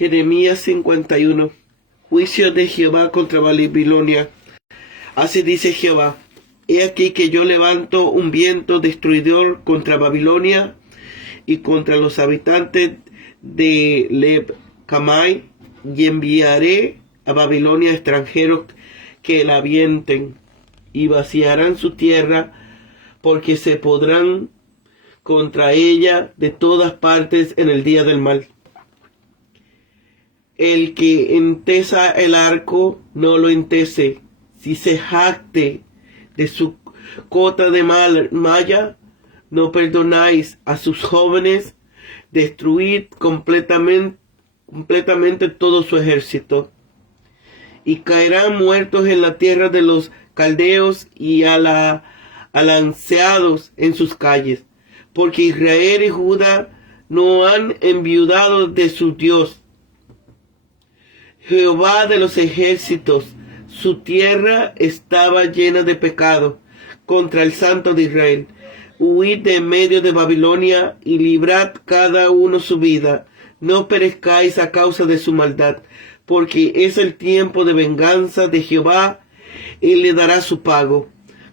Jeremías 51. Juicio de Jehová contra Babilonia. Así dice Jehová: He aquí que yo levanto un viento destruidor contra Babilonia y contra los habitantes de Leb-Camai, y enviaré a Babilonia extranjeros que la avienten y vaciarán su tierra, porque se podrán contra ella de todas partes en el día del mal. El que entesa el arco no lo entese, si se jacte de su cota de malla, no perdonáis a sus jóvenes, destruid completamente todo su ejército, y caerán muertos en la tierra de los caldeos y alanceados en sus calles, porque Israel y Judá no han enviudado de su Dios, Jehová de los ejércitos. Su tierra estaba llena de pecado contra el Santo de Israel. Huid de en medio de Babilonia y librad cada uno su vida. No perezcáis a causa de su maldad, porque es el tiempo de venganza de Jehová. Él le dará su pago.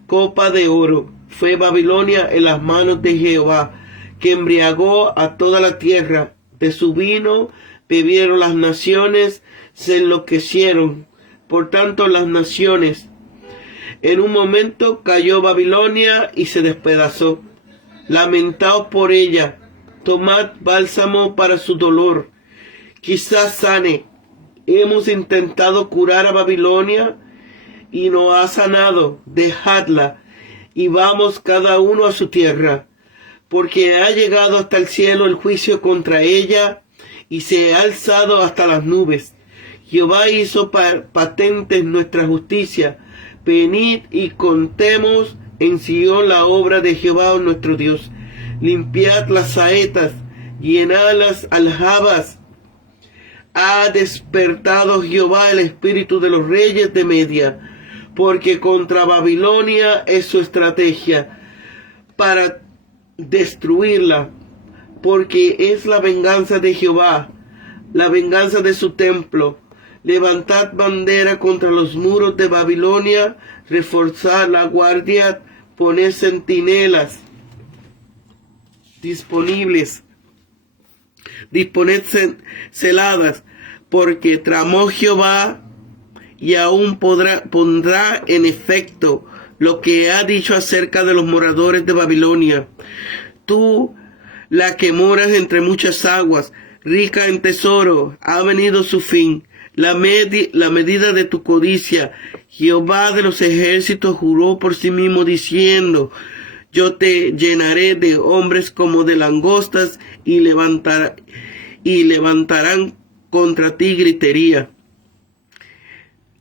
Copa de oro fue Babilonia en las manos de Jehová, que embriagó a toda la tierra. De su vino bebieron las naciones, se enloquecieron. Por tanto, las naciones, en un momento cayó Babilonia y se despedazó. Lamentaos por ella, tomad bálsamo para su dolor, quizás sane. Hemos intentado curar a Babilonia y no ha sanado. Dejadla y vamos cada uno a su tierra, porque ha llegado hasta el cielo el juicio contra ella y se ha alzado hasta las nubes. Jehová hizo patentes nuestra justicia. Venid y contemos en Sion la obra de Jehová nuestro Dios. Limpiad las saetas, llenad las aljabas. Ha despertado Jehová el espíritu de los reyes de Media, porque contra Babilonia es su estrategia para destruirla, porque es la venganza de Jehová, la venganza de su templo. Levantad bandera contra los muros de Babilonia, reforzad la guardia, poned centinelas disponibles, disponed celadas, porque tramó Jehová y aún pondrá en efecto lo que ha dicho acerca de los moradores de Babilonia. Tú, la que moras entre muchas aguas, rica en tesoro, ha venido su fin. La medida de tu codicia. Jehová de los ejércitos juró por sí mismo diciendo: Yo te llenaré de hombres como de langostas, y levantarán contra ti gritería.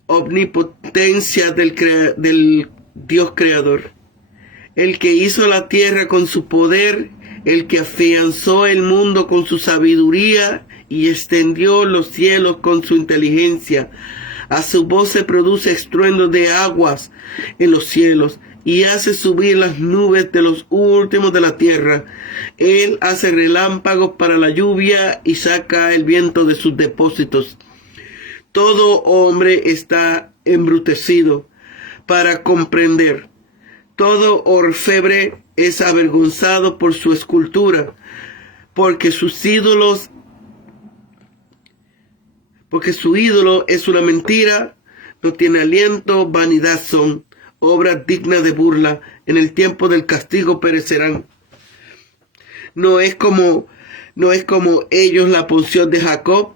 Omnipotencia del Dios creador, el que hizo la tierra con su poder, el que afianzó el mundo con su sabiduría y extendió los cielos con su inteligencia. A su voz se produce estruendo de aguas en los cielos, y hace subir las nubes de los últimos de la tierra. Él hace relámpagos para la lluvia y saca el viento de sus depósitos. Todo hombre está embrutecido para comprender. Todo orfebre es avergonzado por su escultura, porque su ídolo es una mentira, no tiene aliento, vanidad son, obras dignas de burla, en el tiempo del castigo perecerán. No es como ellos la porción de Jacob,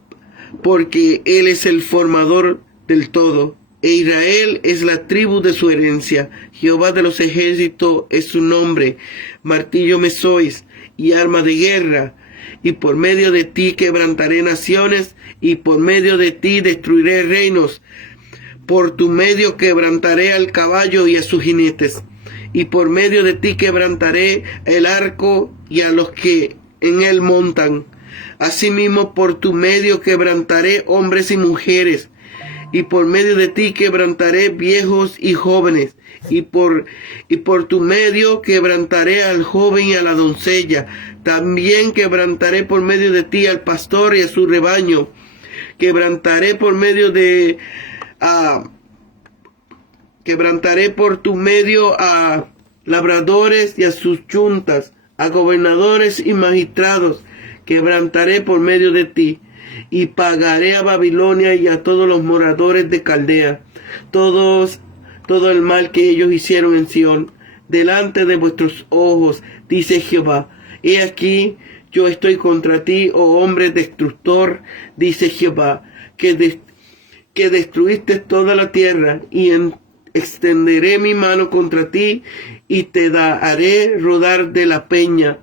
porque él es el formador del todo, e Israel es la tribu de su herencia. Jehová de los ejércitos es su nombre. Martillo me sois y arma de guerra, y por medio de ti quebrantaré naciones, y por medio de ti destruiré reinos. Por tu medio quebrantaré al caballo y a sus jinetes, y por medio de ti quebrantaré el arco y a los que en él montan. Asimismo, por tu medio quebrantaré hombres y mujeres, y por medio de ti quebrantaré viejos y jóvenes, y por tu medio quebrantaré al joven y a la doncella. También quebrantaré por medio de ti al pastor y a su rebaño. Quebrantaré por tu medio a labradores y a sus yuntas, a gobernadores y magistrados. Quebrantaré por medio de ti, y pagaré a Babilonia y a todos los moradores de Caldea todo el mal que ellos hicieron en Sión, delante de vuestros ojos, dice Jehová. He aquí, yo estoy contra ti, oh hombre destructor, dice Jehová, que destruiste toda la tierra, y extenderé mi mano contra ti, y te haré rodar de la peña,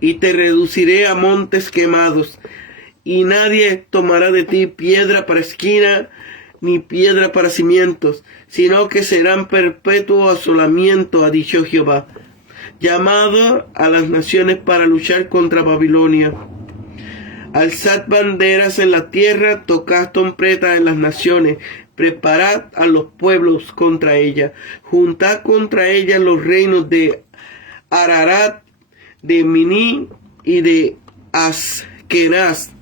y te reduciré a montes quemados, y nadie tomará de ti piedra para esquina, ni piedra para cimientos, sino que serán perpetuo asolamiento, ha dicho Jehová. Llamado a las naciones para luchar contra Babilonia. Alzad banderas en la tierra, tocad trompetas en las naciones, preparad a los pueblos contra ella, juntad contra ella los reinos de Ararat, de Miní y de Askenaz.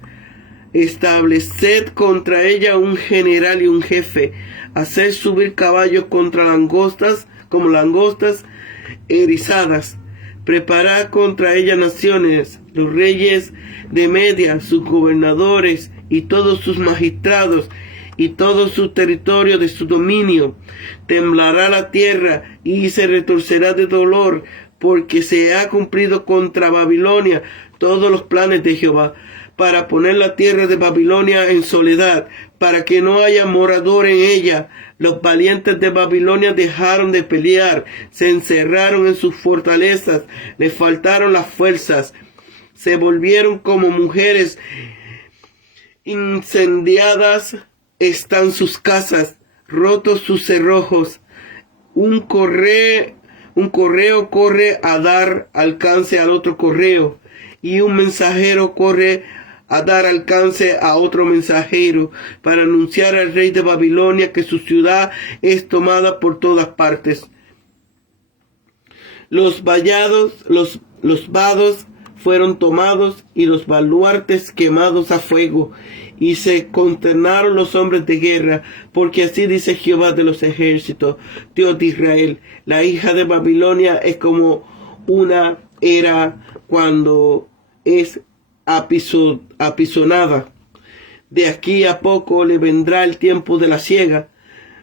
Estableced contra ella un general y un jefe, haced subir caballos contra langostas, como langostas erizadas. Preparad contra ella naciones, los reyes de Media, sus gobernadores y todos sus magistrados y todo su territorio de su dominio. Temblará la tierra y se retorcerá de dolor, porque se ha cumplido contra Babilonia todos los planes de Jehová, para poner la tierra de Babilonia en soledad, para que no haya morador en ella. Los valientes de Babilonia dejaron de pelear, se encerraron en sus fortalezas, les faltaron las fuerzas, se volvieron como mujeres incendiadas, están sus casas, rotos sus cerrojos. Un correo corre a dar alcance al otro correo, y un mensajero corre a dar alcance a otro mensajero, para anunciar al rey de Babilonia que su ciudad es tomada por todas partes. Los vados fueron tomados, y los baluartes quemados a fuego, y se consternaron los hombres de guerra, porque así dice Jehová de los ejércitos, Dios de Israel: la hija de Babilonia es como una era cuando es apisonada. De aquí a poco le vendrá el tiempo de la siega.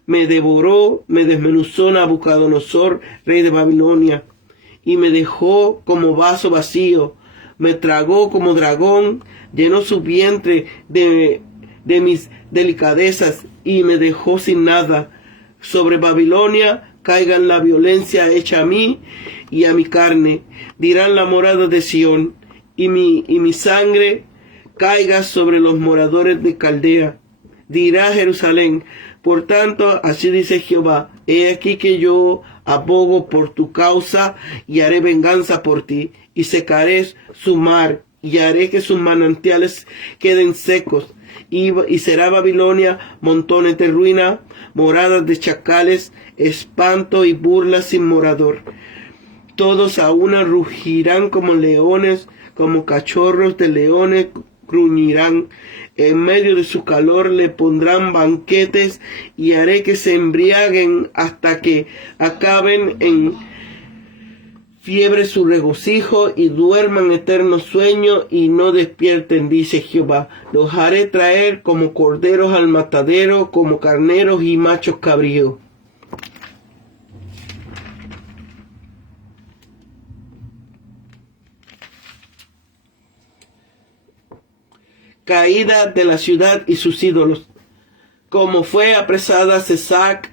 Me desmenuzó Nabucodonosor, rey de Babilonia, y me dejó como vaso vacío. Me tragó como dragón, llenó su vientre de mis delicadezas, y me dejó sin nada. Sobre Babilonia caigan la violencia hecha a mí y a mi carne, dirán la morada de Sión, y mi sangre caiga sobre los moradores de Caldea. Dirá Jerusalén: por tanto, así dice Jehová, he aquí que yo abogo por tu causa, y haré venganza por ti, y secaré su mar, y haré que sus manantiales queden secos, y será Babilonia montones de ruina, moradas de chacales, espanto y burla sin morador. Todos a una rugirán como leones, como cachorros de leones gruñirán. En medio de su calor le pondrán banquetes, y haré que se embriaguen hasta que acaben en fiebre su regocijo, y duerman eterno sueño y no despierten, dice Jehová. Los haré traer como corderos al matadero, como carneros y machos cabríos. Caída de la ciudad y sus ídolos. Como fue apresada Sesac,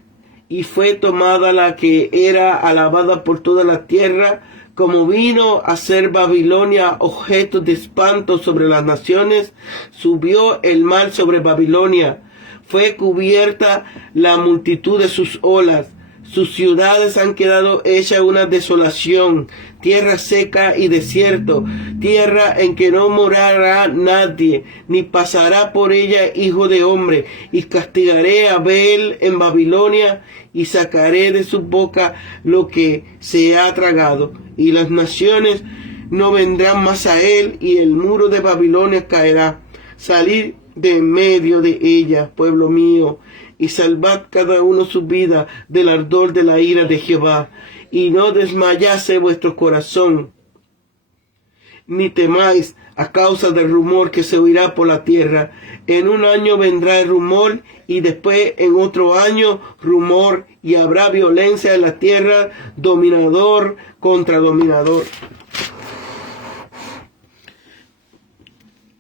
y fue tomada la que era alabada por toda la tierra, como vino a ser Babilonia objeto de espanto sobre las naciones, subió el mal sobre Babilonia, fue cubierta la multitud de sus olas. Sus ciudades han quedado hechas una desolación, tierra seca y desierto, tierra en que no morará nadie, ni pasará por ella hijo de hombre. Y castigaré a Bel en Babilonia, y sacaré de su boca lo que se ha tragado. Y las naciones no vendrán más a él, y el muro de Babilonia caerá. Salid de en medio de ella, pueblo mío, y salvad cada uno su vida del ardor de la ira de Jehová, y no desmayase vuestro corazón, ni temáis a causa del rumor que se oirá por la tierra. En un año vendrá el rumor, y después en otro año rumor, y habrá violencia en la tierra, dominador contra dominador.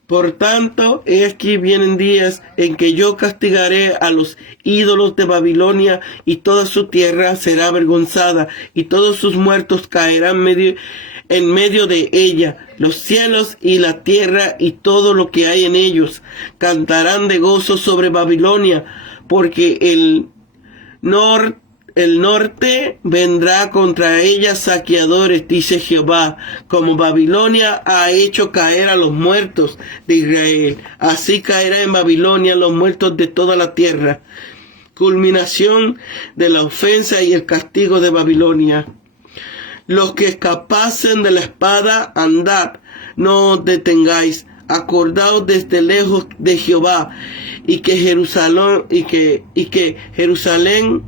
Por tanto, he aquí vienen días en que yo castigaré a los ídolos de Babilonia, y toda su tierra será avergonzada, y todos sus muertos caerán en medio de ella. Los cielos y la tierra y todo lo que hay en ellos cantarán de gozo sobre Babilonia, porque el norte vendrá contra ella saqueadores, dice Jehová. Como Babilonia ha hecho caer a los muertos de Israel, así caerá en Babilonia los muertos de toda la tierra. Culminación de la ofensa y el castigo de Babilonia. Los que escapasen de la espada, andad, no os detengáis. Acordaos desde lejos de Jehová, y que Jerusalén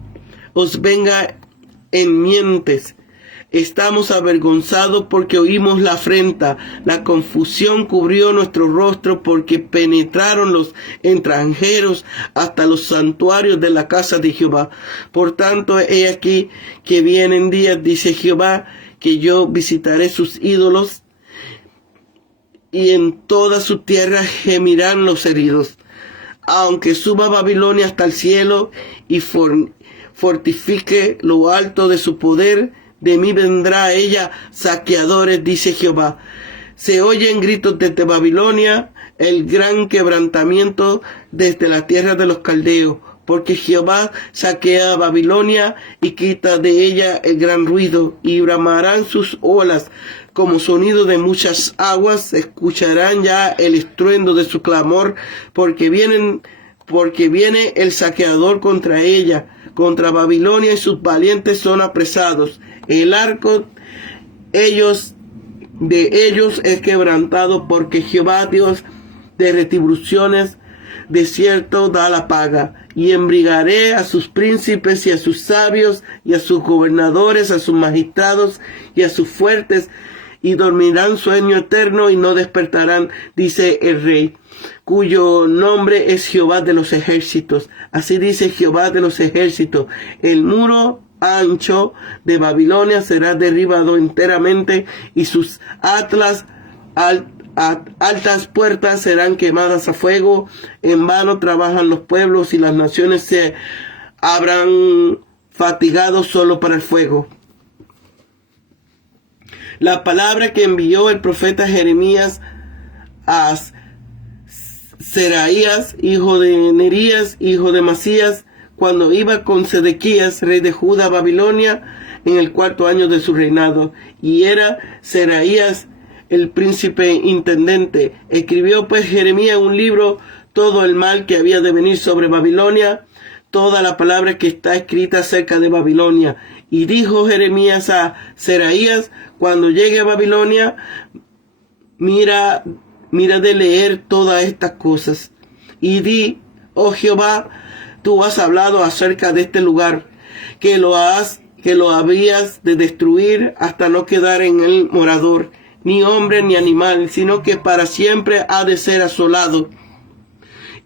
os venga en mientes. Estamos avergonzados porque oímos la afrenta. La confusión cubrió nuestro rostro porque penetraron los extranjeros hasta los santuarios de la casa de Jehová. Por tanto, he aquí que vienen días, dice Jehová, que yo visitaré sus ídolos, y en toda su tierra gemirán los heridos. Aunque suba Babilonia hasta el cielo y fortifique lo alto de su poder, de mí vendrá ella saqueadores, dice Jehová. Se oyen gritos desde Babilonia, el gran quebrantamiento desde la tierra de los caldeos, porque Jehová saquea a Babilonia y quita de ella el gran ruido, y bramarán sus olas como sonido de muchas aguas. Escucharán ya el estruendo de su clamor, porque viene el saqueador contra ella, contra Babilonia, y sus valientes son apresados. El arco de ellos es quebrantado, porque Jehová, Dios de retribuciones, de cierto da la paga. Y embriagaré a sus príncipes y a sus sabios y a sus gobernadores, a sus magistrados y a sus fuertes, y dormirán sueño eterno y no despertarán, dice el Rey, cuyo nombre es Jehová de los ejércitos. Así dice Jehová de los ejércitos: el muro ancho de Babilonia será derribado enteramente, y sus altas puertas serán quemadas a fuego. En vano trabajan los pueblos, y las naciones se habrán fatigado solo para el fuego. La palabra que envió el profeta Jeremías a Seraías, hijo de Nerías, hijo de Masías, cuando iba con Sedequías, rey de Judá, a Babilonia, en el 4º año de su reinado. Y era Seraías el príncipe intendente. Escribió pues Jeremías un libro todo el mal que había de venir sobre Babilonia, toda la palabra que está escrita acerca de Babilonia. Y dijo Jeremías a Seraías: cuando llegue a Babilonia, mira de leer todas estas cosas, y di: oh Jehová, tú has hablado acerca de este lugar, que lo habías de destruir hasta no quedar en él morador, ni hombre ni animal, sino que para siempre ha de ser asolado.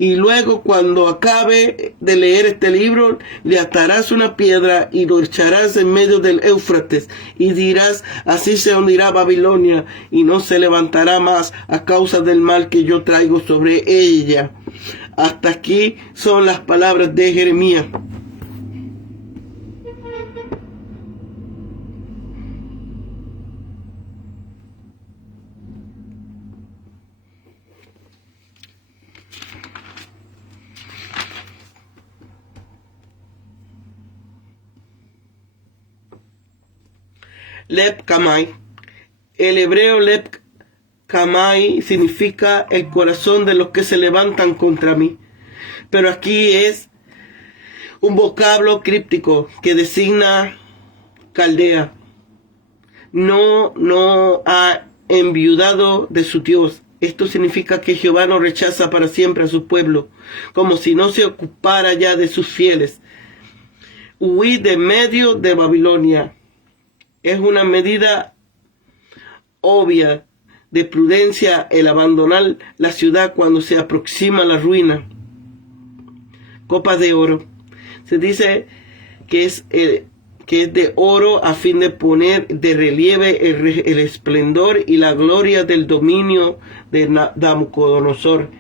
Y luego, cuando acabe de leer este libro, le atarás una piedra y lo echarás en medio del Éufrates, y dirás: así se hundirá Babilonia, y no se levantará más a causa del mal que yo traigo sobre ella. Hasta aquí son las palabras de Jeremías. Leb Kamai. El hebreo Leb Kamai significa el corazón de los que se levantan contra mí. Pero aquí es un vocablo críptico que designa Caldea. No ha enviudado de su Dios. Esto significa que Jehová no rechaza para siempre a su pueblo, como si no se ocupara ya de sus fieles. Huir de medio de Babilonia es una medida obvia de prudencia el abandonar la ciudad cuando se aproxima la ruina. Copas de oro. Se dice que es de oro a fin de poner de relieve el esplendor y la gloria del dominio de Nabucodonosor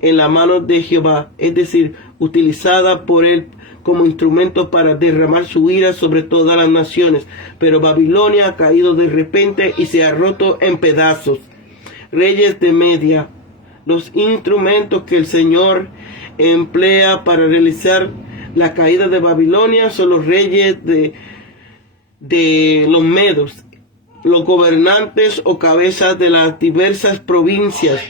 en la mano de Jehová, es decir, utilizada por él como instrumento para derramar su ira sobre todas las naciones. Pero Babilonia ha caído de repente y se ha roto en pedazos. Reyes de Media. Los instrumentos que el Señor emplea para realizar la caída de Babilonia son los reyes de los medos, los gobernantes o cabezas de las diversas provincias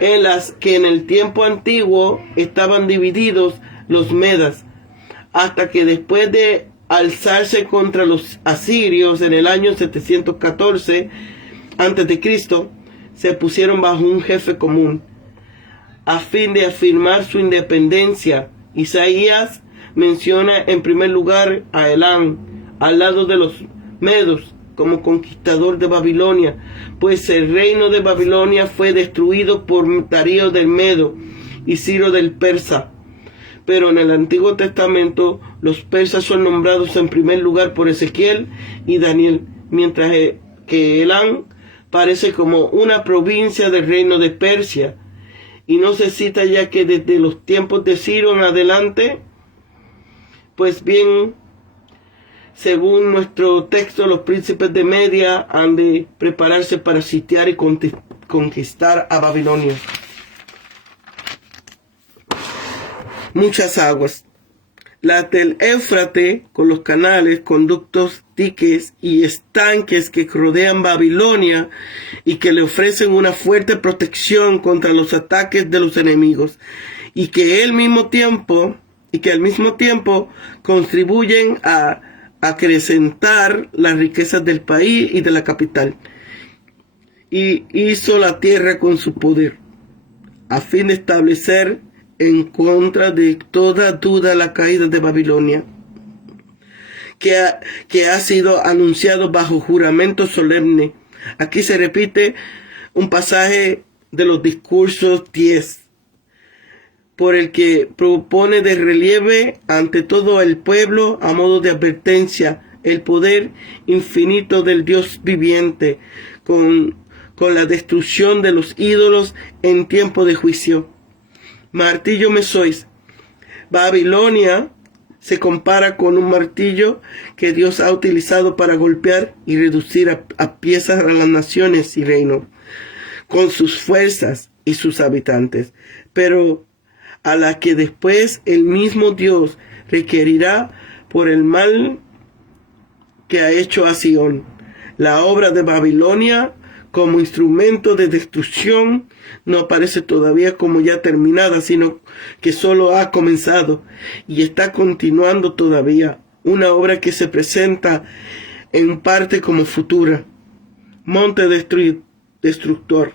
en las que en el tiempo antiguo estaban divididos los medas, hasta que después de alzarse contra los asirios en el año 714 a.C., se pusieron bajo un jefe común, a fin de afirmar su independencia. Isaías menciona en primer lugar a Elam, al lado de los medos, como conquistador de Babilonia, pues el reino de Babilonia fue destruido por Darío del Medo y Ciro del Persa. Pero en el Antiguo Testamento los persas son nombrados en primer lugar por Ezequiel y Daniel, mientras que Elam parece como una provincia del reino de Persia, y no se cita ya que desde los tiempos de Ciro en adelante. Pues bien, según nuestro texto, los príncipes de Media han de prepararse para sitiar y conquistar a Babilonia. Muchas aguas. Las del Éufrates, con los canales, conductos, diques y estanques que rodean Babilonia y que le ofrecen una fuerte protección contra los ataques de los enemigos, y que al mismo tiempo contribuyen a acrecentar las riquezas del país y de la capital. Y hizo la tierra con su poder, a fin de establecer en contra de toda duda la caída de Babilonia, que ha sido anunciado bajo juramento solemne. Aquí se repite un pasaje de los discursos 10, por el que propone de relieve ante todo el pueblo, a modo de advertencia, el poder infinito del Dios viviente, con la destrucción de los ídolos en tiempo de juicio. Martillo me sois. Babilonia se compara con un martillo que Dios ha utilizado para golpear y reducir a piezas a las naciones y reinos, con sus fuerzas y sus habitantes, pero a la que después el mismo Dios requerirá por el mal que ha hecho a Sión. La obra de Babilonia como instrumento de destrucción no aparece todavía como ya terminada, sino que solo ha comenzado y está continuando todavía, una obra que se presenta en parte como futura. Monte destructor.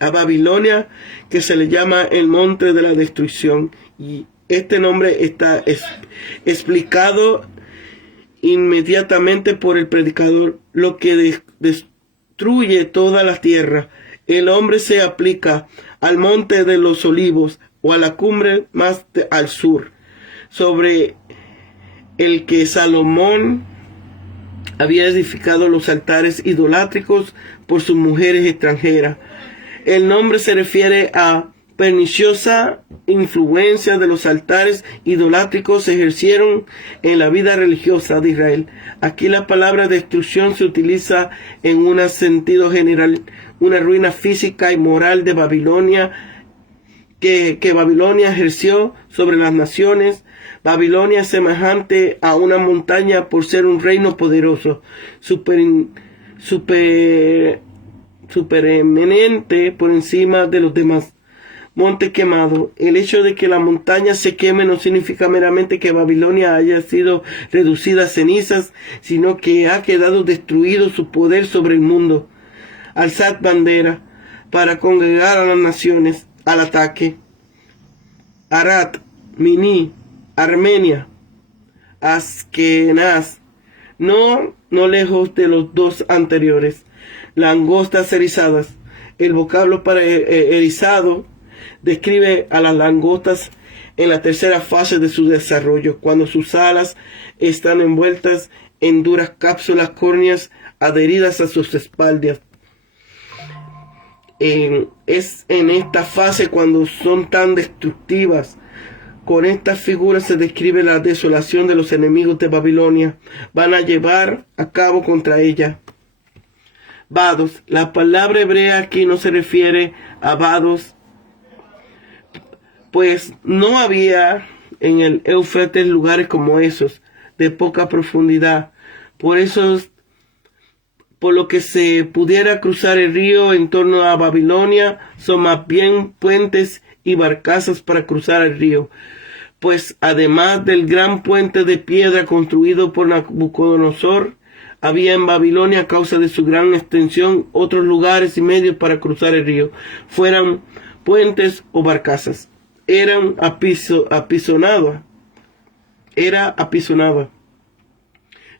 A Babilonia, que se le llama el monte de la destrucción, y este nombre está explicado inmediatamente por el predicador, lo que destruye toda la tierra. El hombre se aplica al monte de los olivos o a la cumbre más al sur, sobre el que Salomón había edificado los altares idolátricos por sus mujeres extranjeras. El nombre se refiere a perniciosa influencia de los altares idolátricos se ejercieron en la vida religiosa de Israel. Aquí la palabra destrucción se utiliza en un sentido general, una ruina física y moral de Babilonia que Babilonia ejerció sobre las naciones. Babilonia es semejante a una montaña por ser un reino poderoso, supereminente por encima de los demás. Monte quemado. El hecho de que la montaña se queme no significa meramente que Babilonia haya sido reducida a cenizas, sino que ha quedado destruido su poder sobre el mundo. Alzad bandera. para congregar a las naciones al ataque. Arad, Miní, Armenia, Askenaz, no lejos de los dos anteriores. Langostas erizadas. El vocablo para erizado describe a las langostas en la tercera fase de su desarrollo, cuando sus alas están envueltas en duras cápsulas córneas adheridas a sus espaldas. Es en esta fase cuando son tan destructivas. Con estas figuras se describe la desolación de los enemigos de Babilonia. Van a llevar a cabo contra ella. Vados. La palabra hebrea aquí no se refiere a vados, pues no había en el Éufrates lugares como esos, de poca profundidad. Por lo que se pudiera cruzar el río en torno a Babilonia, son más bien puentes y barcazas para cruzar el río, pues además del gran puente de piedra construido por Nabucodonosor, había en Babilonia, a causa de su gran extensión, otros lugares y medios para cruzar el río, fueran puentes o barcazas. Era apisonada,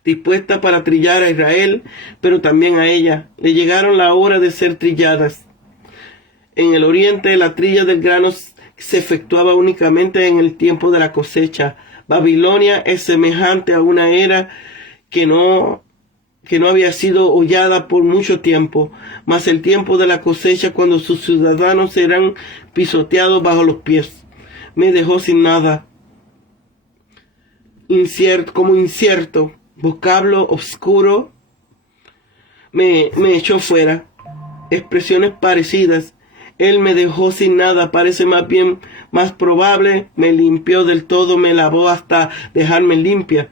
dispuesta para trillar a Israel, pero también a ella le llegaron la hora de ser trilladas. En el oriente, la trilla del grano se efectuaba únicamente en el tiempo de la cosecha. Babilonia es semejante a una era que no había sido hollada por mucho tiempo, mas el tiempo de la cosecha, cuando sus ciudadanos serán pisoteados bajo los pies. Me dejó sin nada. Incierto, vocablo oscuro, me echó fuera. Expresiones parecidas. Él me dejó sin nada, parece más probable, me limpió del todo, me lavó hasta dejarme limpia.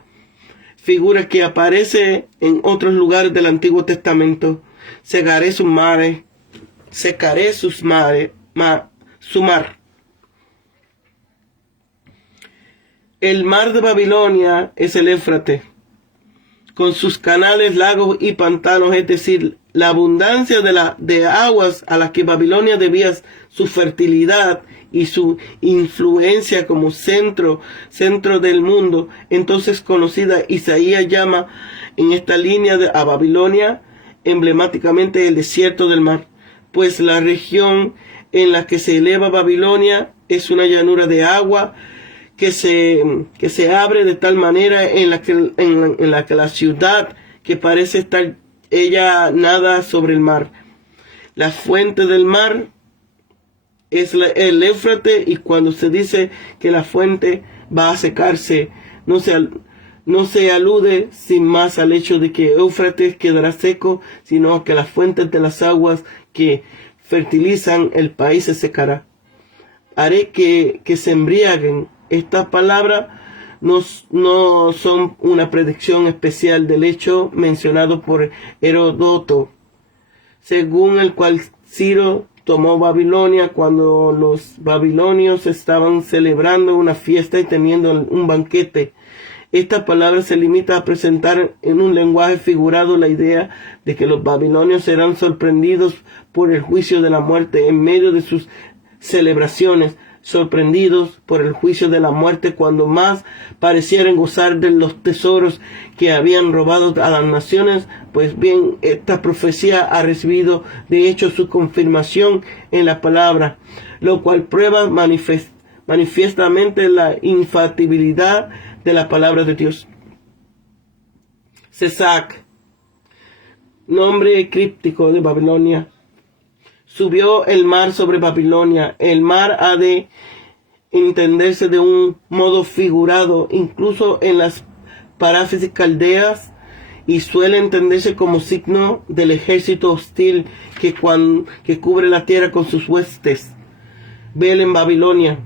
Figura que aparece en otros lugares del Antiguo Testamento. Secaré su mar. El mar de Babilonia es el Éufrates, con sus canales, lagos y pantanos, es decir, la abundancia de aguas a las que Babilonia debía su fertilidad y su influencia como centro del mundo, entonces conocida. Isaías llama en esta línea a Babilonia emblemáticamente el desierto del mar, pues la región en la que se eleva Babilonia es una llanura de agua que se abre de tal manera en la que la ciudad, que parece estar ella nada sobre el mar. La fuente del mar es el Éufrates, y cuando se dice que la fuente va a secarse, no se alude sin más al hecho de que Éufrates quedará seco, sino que las fuentes de las aguas que fertilizan el país se secará. Haré que se embriaguen. Estas palabras no son una predicción especial del hecho mencionado por Heródoto, según el cual Ciro tomó Babilonia cuando los babilonios estaban celebrando una fiesta y teniendo un banquete. Esta palabra se limita a presentar en un lenguaje figurado la idea de que los babilonios serán sorprendidos por el juicio de la muerte en medio de sus celebraciones, sorprendidos por el juicio de la muerte cuando más parecieran gozar de los tesoros que habían robado a las naciones. Pues bien, esta profecía ha recibido de hecho su confirmación en la palabra, lo cual prueba manifiestamente la infalibilidad de la palabra de Dios. Sesac, nombre críptico de Babilonia. Subió el mar sobre Babilonia. El mar ha de entenderse de un modo figurado, incluso en las paráfrasis caldeas, y suele entenderse como signo del ejército hostil que cubre la tierra con sus huestes. Bel en Babilonia.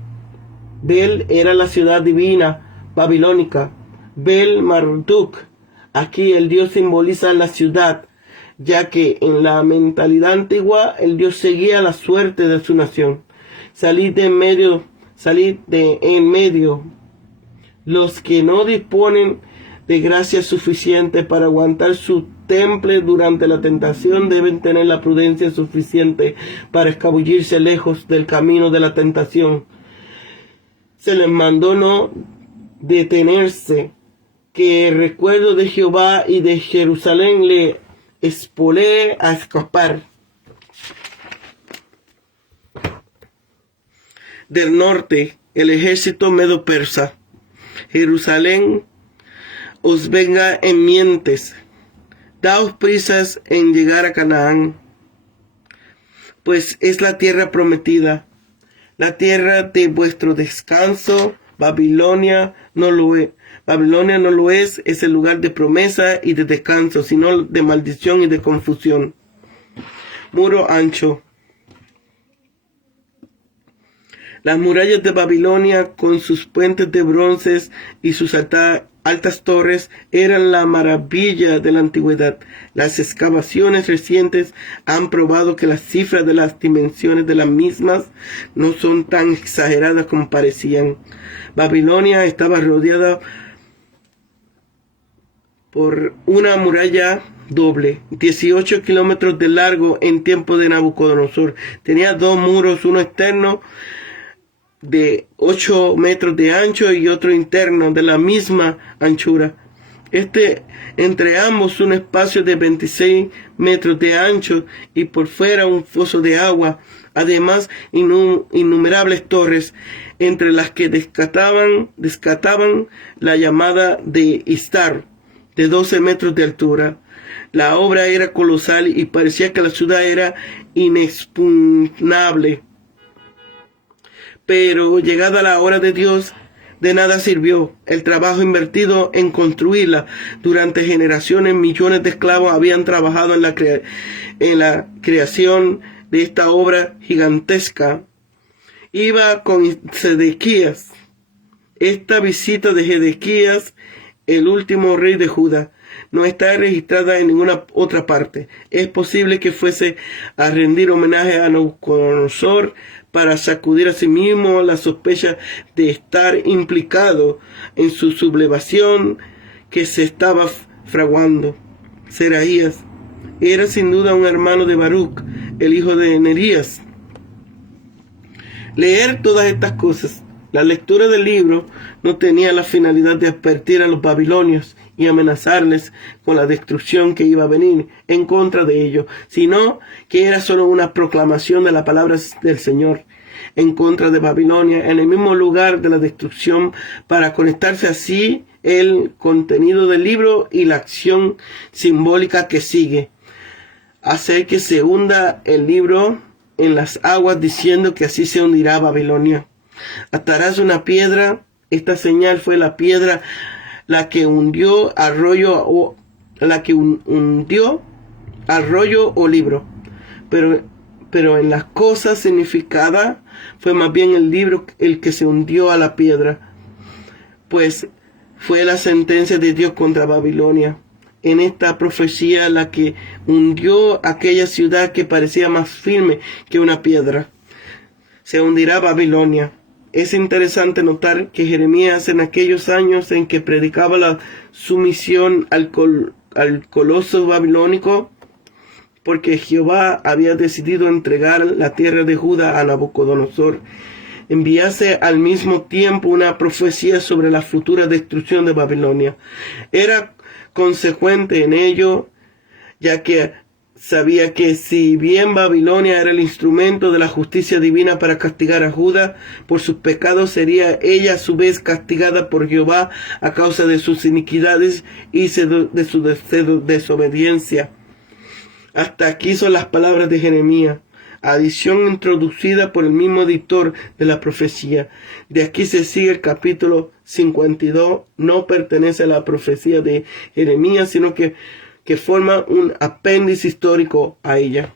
Bel era la ciudad divina babilónica. Bel Marduk. Aquí el dios simboliza la ciudad, ya que en la mentalidad antigua el Dios seguía la suerte de su nación. Salid de en medio los que no disponen de gracia suficiente para aguantar su temple durante la tentación, deben tener la prudencia suficiente para escabullirse lejos del camino de la tentación. Se les mandó no detenerse, que el recuerdo de Jehová y de Jerusalén le espolee a escapar. Del norte, el ejército medo-persa. Jerusalén os venga en mientes. Daos prisas en llegar a Canaán, pues es la tierra prometida, la tierra de vuestro descanso. Babilonia no lo es el lugar de promesa y de descanso, sino de maldición y de confusión. Muro ancho. Las murallas de Babilonia, con sus puentes de bronce y sus altas torres, eran la maravilla de la antigüedad. Las excavaciones recientes han probado que las cifras de las dimensiones de las mismas no son tan exageradas como parecían. Babilonia estaba rodeada por una muralla doble, 18 kilómetros de largo en tiempo de Nabucodonosor. Tenía dos muros, uno externo de 8 metros de ancho y otro interno de la misma anchura. Entre ambos un espacio de 26 metros de ancho y por fuera un foso de agua. Además, innumerables torres, entre las que descataban la llamada de Istar, de 12 metros de altura. La obra era colosal y parecía que la ciudad era inexpugnable. Pero llegada la hora de Dios, de nada sirvió el trabajo invertido en construirla. Durante generaciones, millones de esclavos habían trabajado en la creación de esta obra gigantesca. Iba con Sedequías. Esta visita de Sedequías, el último rey de Judá, no está registrada en ninguna otra parte. Es posible que fuese a rendir homenaje a Nabucodonosor para sacudir a sí mismo la sospecha de estar implicado en su sublevación que se estaba fraguando. Seraías era sin duda un hermano de Baruch, el hijo de Nerías. Leer todas estas cosas. La lectura del libro no tenía la finalidad de advertir a los babilonios y amenazarles con la destrucción que iba a venir en contra de ellos, sino que era solo una proclamación de la palabra del Señor en contra de Babilonia, en el mismo lugar de la destrucción, para conectarse así el contenido del libro y la acción simbólica que sigue. Hacer que se hunda el libro en las aguas, diciendo que así se hundirá Babilonia. Atarás una piedra. Esta señal fue la piedra la que hundió arroyo o libro. Pero en las cosas significadas fue más bien el libro el que se hundió a la piedra, pues fue la sentencia de Dios contra Babilonia. En esta profecía, la que hundió aquella ciudad que parecía más firme que una piedra. Se hundirá Babilonia. Es interesante notar que Jeremías, en aquellos años en que predicaba la sumisión al coloso babilónico, porque Jehová había decidido entregar la tierra de Judá a Nabucodonosor, enviase al mismo tiempo una profecía sobre la futura destrucción de Babilonia. Era consecuente en ello, ya que sabía que si bien Babilonia era el instrumento de la justicia divina para castigar a Judá por sus pecados, sería ella a su vez castigada por Jehová a causa de sus iniquidades y de su desobediencia. Hasta aquí son las palabras de Jeremías, adición introducida por el mismo editor de la profecía. De aquí se sigue el capítulo 52, no pertenece a la profecía de Jeremías, sino que forma un apéndice histórico a ella.